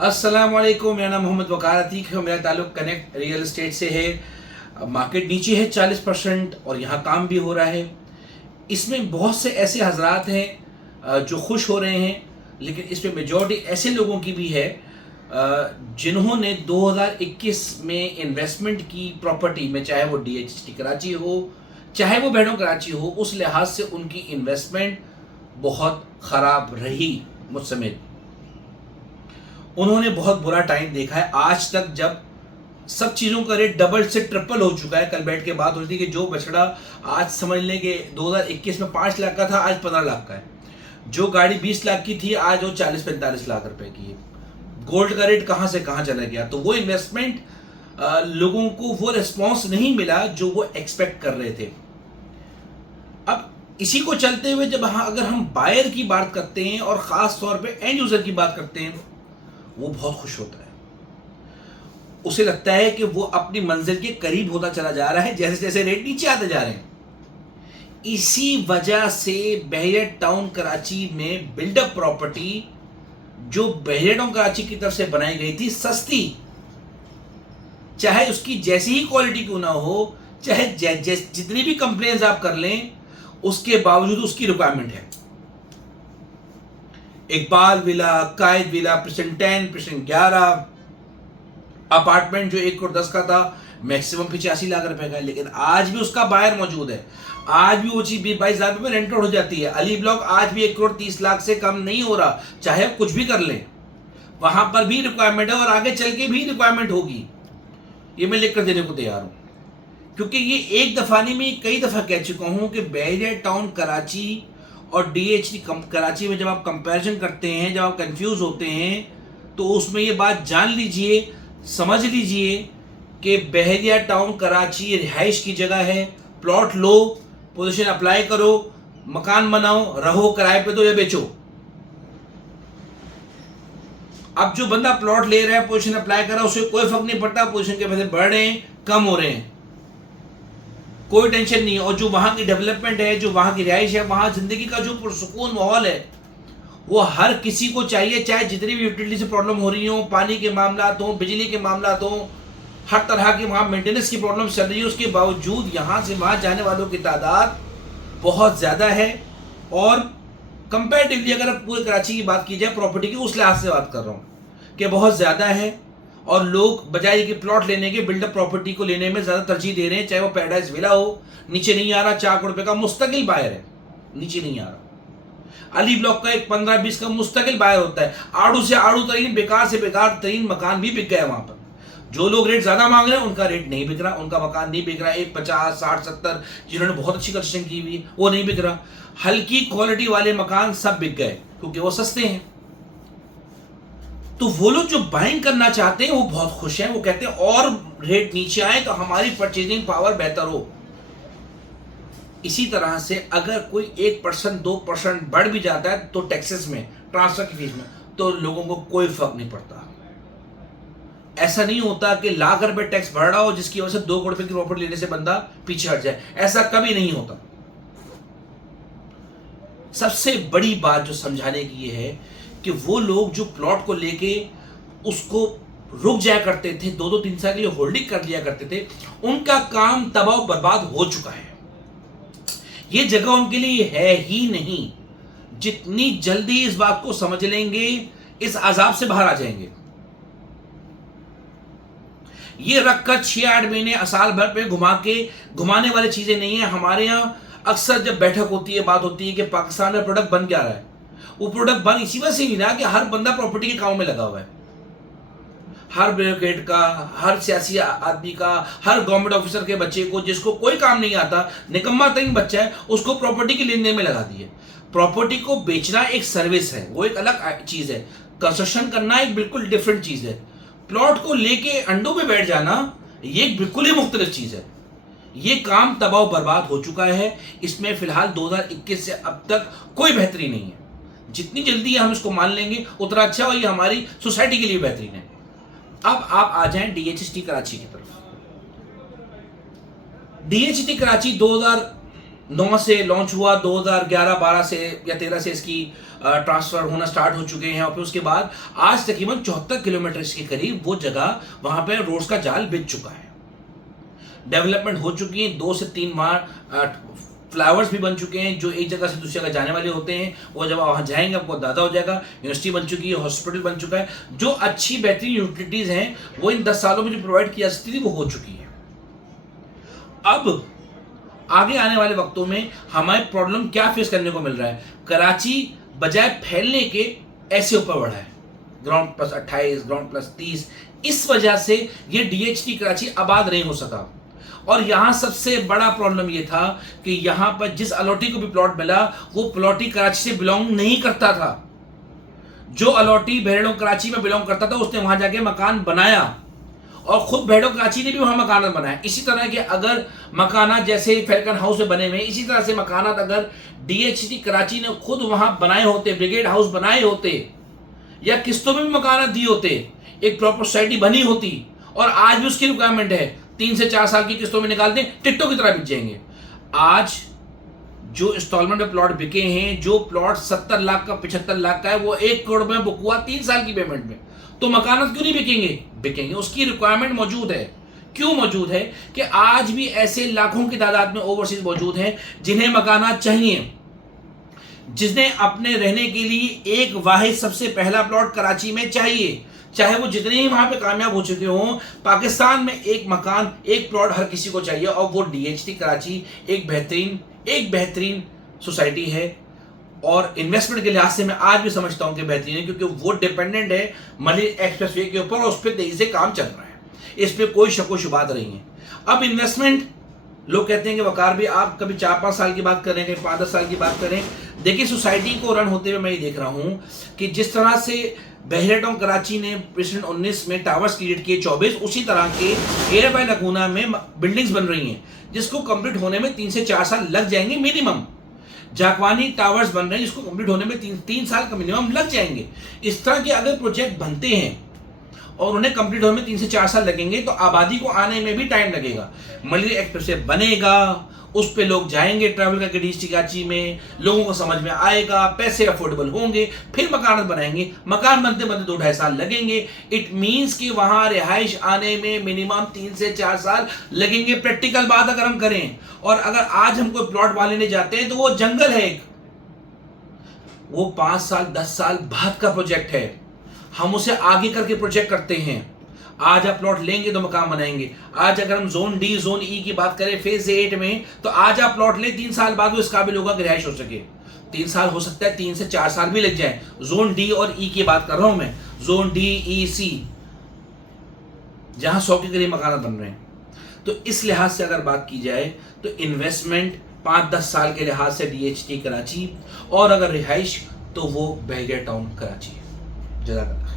अस्सलाम वालेकुम। मेरा नाम मोहम्मद वकार अतीक है। मेरा ताल्लुक कनेक्ट रियल एस्टेट से है। मार्केट नीचे है 40% और यहाँ काम भी हो रहा है। इसमें बहुत से ऐसे हजरात हैं जो खुश हो रहे हैं, लेकिन इसमें मेजॉरिटी ऐसे लोगों की भी है जिन्होंने 2021 में इन्वेस्टमेंट की प्रॉपर्टी में, चाहे वो DHT कराची हो चाहे वो बेडों कराची हो, उस लिहाज से उनकी इन्वेस्टमेंट बहुत ख़राब रही। मुझ समेत उन्होंने बहुत बुरा टाइम देखा है आज तक, जब सब चीज़ों का रेट डबल से ट्रिपल हो चुका है। कल बैठ के बात हो रही थी कि जो बछड़ा आज समझ लें कि 2021 में 5 लाख का था, आज 15 लाख का है। जो गाड़ी 20 लाख की थी, आज वो 40-45 लाख रुपए की है। गोल्ड का रेट कहाँ से कहाँ चला गया। तो वो इन्वेस्टमेंट लोगों को वो रिस्पॉन्स नहीं मिला जो वो एक्सपेक्ट कर रहे थे। अब इसी को चलते हुए जब अगर हम बायर की बात करते हैं और ख़ास तौर पे एंड यूज़र की बात करते हैं, वो बहुत खुश होता है। उसे लगता है कि वो अपनी मंजिल के करीब होता चला जा रहा है जैसे जैसे रेट नीचे आते जा रहे हैं। इसी वजह से बहरिया टाउन कराची में बिल्डअप प्रॉपर्टी जो बहरिया टाउन कराची की तरफ से बनाई गई थी, सस्ती, चाहे उसकी जैसी ही क्वालिटी क्यों ना हो, चाहे जितनी भी कंप्लेंट्स आप कर लें, उसके बावजूद उसकी रिक्वायरमेंट है। इकबाल विला, कायद विला, परसेंट 10, परसेंट 11 अपार्टमेंट जो 1 करोड़ 10 का था, मैक्सिमम 85 लाख रुपए का है। लेकिन आज भी उसका बायर मौजूद है। आज भी वो चीज 22 लाख रुपए में रेंट हो जाती है। अली ब्लॉक आज भी 1 करोड़ 30 लाख से कम नहीं हो रहा, चाहे आप कुछ भी कर लें। वहां पर भी रिक्वायरमेंट है और आगे चल के भी रिक्वायरमेंट होगी। ये मैं लिख कर देने को तैयार हूं, क्योंकि ये एक दफा नहीं, मैं कई दफा कह चुका हूं कि बहरिया टाउन कराची और DHT कराची में जब आप कंपैरिजन करते हैं, जब आप कंफ्यूज होते हैं, तो उसमें ये बात जान लीजिए, समझ लीजिए कि बहरिया टाउन कराची रिहाइश की जगह है। प्लॉट लो, पोजीशन अप्लाई करो, मकान बनाओ, रहो, किराए पे दो या बेचो। अब जो बंदा प्लॉट ले रहा है, पोजीशन अप्लाई कर रहा है, उसे कोई फर्क नहीं पड़ता पोजीशन के पैसे बढ़ रहे हैं कम हो रहे हैं, कोई टेंशन नहीं है। और जो वहां की डेवलपमेंट है, जो वहां की रिहाइश है, वहां जिंदगी का जो पुरसुकून माहौल है, वो हर किसी को चाहिए। चाहे जितनी भी यूटिलिटी से प्रॉब्लम हो रही हो, पानी के मामला हो, बिजली के मामला हो, हर तरह की वहाँ मेंटेनेंस की प्रॉब्लम चल रही है, उसके बावजूद यहाँ से वहाँ जाने वालों की तादाद बहुत ज़्यादा है। और कंपैरेटिवली अगर पूरे कराची की बात की जाए प्रॉपर्टी की, उस लिहाज से बात कर रहा हूँ कि बहुत ज़्यादा है। और लोग बजाय कि प्लॉट लेने के बिल्डअप प्रॉपर्टी को लेने में ज़्यादा तरजीह दे रहे हैं। चाहे वो पैराडाइज विला हो, नीचे नहीं आ रहा, 4 करोड़ रुपये का मुस्तकिल बायर है, नीचे नहीं आ रहा। अली ब्लॉक का एक 15-20 का मुस्तकिल बायर होता है। आड़ू से आड़ू तरीन, बेकार से बेकार तरीन मकान भी बिक गया वहां पर। जो लोग रेट ज्यादा मांग रहे हैं उनका रेट नहीं बिक रहा, उनका मकान नहीं बिक रहा। 150, 60, 70 जिन्होंने बहुत अच्छी कंस्ट्रक्शन की हुई वो नहीं बिक रहा। हल्की क्वालिटी वाले मकान सब बिक गए क्योंकि वो सस्ते हैं। तो वो लोग जो बाइंग करना चाहते हैं वो बहुत खुश हैं। वो कहते हैं और रेट नीचे आए तो हमारी परचेजिंग पावर बेहतर हो। इसी तरह से अगर कोई 1%, 2% बढ़ भी जाता है तो टैक्सेस में, ट्रांसफर की फीस में, तो लोगों को कोई फर्क नहीं पड़ता। ऐसा नहीं होता कि लाख रुपए टैक्स बढ़ रहा हो जिसकी वजह से 2 करोड़ रुपए की प्रॉपर्टी लेने से बंदा पीछे हट जाए। ऐसा कभी नहीं होता। सबसे बड़ी बात जो समझाने की ये है कि वो लोग जो प्लॉट को लेके उसको रुक जाया करते थे, 2-2, 3 साल के लिए होल्डिंग कर लिया करते थे, उनका काम तबाह बर्बाद हो चुका है। ये जगह उनके लिए है ही नहीं। जितनी जल्दी इस बात को समझ लेंगे, इस अजाब से बाहर आ जाएंगे। ये रखकर 6-8 महीने, साल भर पे घुमाने वाली चीजें नहीं है। हमारे यहाँ अक्सर जब बैठक होती है, बात होती है कि पाकिस्तान में प्रोडक्ट बन क्या रहा है। वो प्रोडक्ट बन इसी वजह से नहीं रहा कि हर बंदा प्रॉपर्टी के काम में लगा हुआ है। हर ब्यूरोक्रेट का, हर सियासी आदमी का, हर गवर्नमेंट ऑफिसर के बच्चे को, जिसको कोई काम नहीं आता, निकम्मा तरीन बच्चा है, उसको प्रॉपर्टी के लेन देन में लगा दिए। प्रॉपर्टी को बेचना एक सर्विस है, वो एक अलग चीज है। कंस्ट्रक्शन करना एक बिल्कुल डिफरेंट चीज है। प्लॉट को लेके अंडों पे बैठ जाना ये एक बिल्कुल ही मुख्तलिफ चीज है। ये काम तबाह बर्बाद हो चुका है। इसमें फिलहाल 2021 से अब तक कोई बेहतरी नहीं है। जितनी जल्दी हम इसको मान लेंगे उतना अच्छा, और ये हमारी सोसाइटी के लिए बेहतरीन है। अब आप आ जाएं DHT कराची की तरफ। DHT कराची 9 से लॉन्च हुआ, 2011-12 से या 13 से इसकी ट्रांसफर होना स्टार्ट हो चुके हैं, और फिर उसके बाद आज तकरीबन 74 किलोमीटर के करीब वो जगह वहां पे रोड्स का जाल बिछ चुका है। डेवलपमेंट हो चुकी है, 2 से 3 बार फ्लावर्स भी बन चुके हैं जो एक जगह से दूसरी जगह जाने वाले होते हैं, वो जब वहाँ जाएंगे आपको ज़्यादा हो जाएगा। यूनिवर्सिटी बन चुकी है, हॉस्पिटल बन चुका है, जो अच्छी बेहतरीन यूटिलिटीज़ हैं वो इन 10 सालों में जो प्रोवाइड की जा सकती थी वो हो चुकी है। अब आगे आने वाले वक्तों में हमें प्रॉब्लम क्या फेस करने को मिल रहा है, कराची बजाय फैलने के ऐसे ऊपर बढ़ा है, ग्राउंड प्लस 28, ग्राउंड प्लस 30। इस वजह से ये DHT कराची आबाद नहीं हो सका। और यहाँ सबसे बड़ा प्रॉब्लम ये था कि यहाँ पर जिस अलॉटी को भी प्लॉट मिला वो प्लॉटी कराची से बिलोंग नहीं करता था। जो अलॉटी बहेड़ों कराची में बिलोंग करता था उसने वहां जाके मकान बनाया, और खुद बहेड़ों कराची ने भी वहां मकान बनाया। इसी तरह के अगर मकानात जैसे फैल्कन हाउस में बने हुए, इसी तरह से मकानात अगर DHT कराची ने खुद वहां बनाए होते, ब्रिगेड हाउस बनाए होते, या किस्तों में भी मकानात दिए होते, एक प्रॉपर सोसाइटी बनी होती, और आज भी उसकी रिक्वायरमेंट है 3 से 4 साल की किस्तों में निकाल दें, टिकटों की तरह बिक जाएंगे। आज जो इंस्टॉलमेंट में प्लॉट बिके हैं, जो प्लॉट 70 लाख का 75 लाख का है, वो 1 करोड़ में बुक हुआ 3 साल की पेमेंट में, तो मकानात क्यों नहीं बिकेंगे? बिकेंगे। उसकी रिक्वायरमेंट मौजूद है। क्यों मौजूद है? कि आज भी ऐसे लाखों की तादाद में ओवरसीज मौजूद हैं जिन्हें मकानात चाहिए, जिन्हें अपने रहने के लिए एक वाहिद सबसे पहला प्लॉट कराची में चाहिए, चाहे वो जितने ही वहां पे कामयाब हो चुके हों। पाकिस्तान में एक मकान, एक प्लॉट हर किसी को चाहिए, और वो DHT कराची एक बेहतरीन सोसाइटी है। और इन्वेस्टमेंट के लिहाज से मैं आज भी समझता हूं कि बेहतरीन है, क्योंकि वो डिपेंडेंट है मलिर एक्सप्रेसवे के ऊपर, और उस पर तेजी से काम चल रहा है, इस पर कोई शक व शुबात नहीं है। अब इन्वेस्टमेंट, लोग कहते हैं कि वकार भी आप कभी 4-5 साल की बात करें, कभी 5-10 साल की बात करें। देखिए, सोसाइटी को रन होते हुए मैं ये देख रहा हूं कि जिस तरह से बहरिया टाउन कराची ने प्रेसिडेंट 19 में टावर्स क्रिएट किए, 24 उसी तरह के एयर बाय लगूना में बिल्डिंग्स बन रही हैं, जिसको कंप्लीट होने में 3 से 4 साल लग जाएंगे मिनिमम। जाकवानी टावर्स बन रहे हैं जिसको कंप्लीट होने में 3 साल का मिनिमम लग जाएंगे। इस तरह के अगर प्रोजेक्ट बनते हैं और उन्हें कंप्लीट होने में 3 से 4 साल लगेंगे, तो आबादी को आने में भी टाइम लगेगा। मलिर एक्सप्रेसवे बनेगा, उस पे लोग जाएंगे ट्रैवल करके DHT कराची में, लोगों को समझ में आएगा, पैसे अफोर्डेबल होंगे, फिर मकान बनाएंगे। मकान बनते बनते 2-2.5 साल लगेंगे। इट मीन्स कि वहां रिहाइश आने में मिनिमम 3 से 4 साल लगेंगे। प्रैक्टिकल बात अगर हम करें, और अगर आज हम कोई प्लॉट वाले लेने जाते हैं तो वो जंगल है एक, वो 5 साल 10 साल बाद का प्रोजेक्ट है। हम उसे आगे करके प्रोजेक्ट करते हैं। आज आप प्लॉट लेंगे तो मकान बनाएंगे। आज अगर हम जोन D, जोन E की बात करें फेज 8 में, तो आज आप प्लॉट लें, 3 साल बाद वो इस काबिल होगा कि रिहाइश हो सके। 3 साल हो सकता है, 3 से 4 साल भी लग जाए। जोन D और E की बात कर रहा हूं मैं, जोन D, E, C, जहां 100 के करीब मकान बन रहे हैं। तो इस लिहाज से अगर बात की जाए तो इन्वेस्टमेंट 5-10 साल के लिहाज से DHT कराची, और अगर रिहाइश तो वो बहरिया टाउन कराची। जज़ाकल्लाह।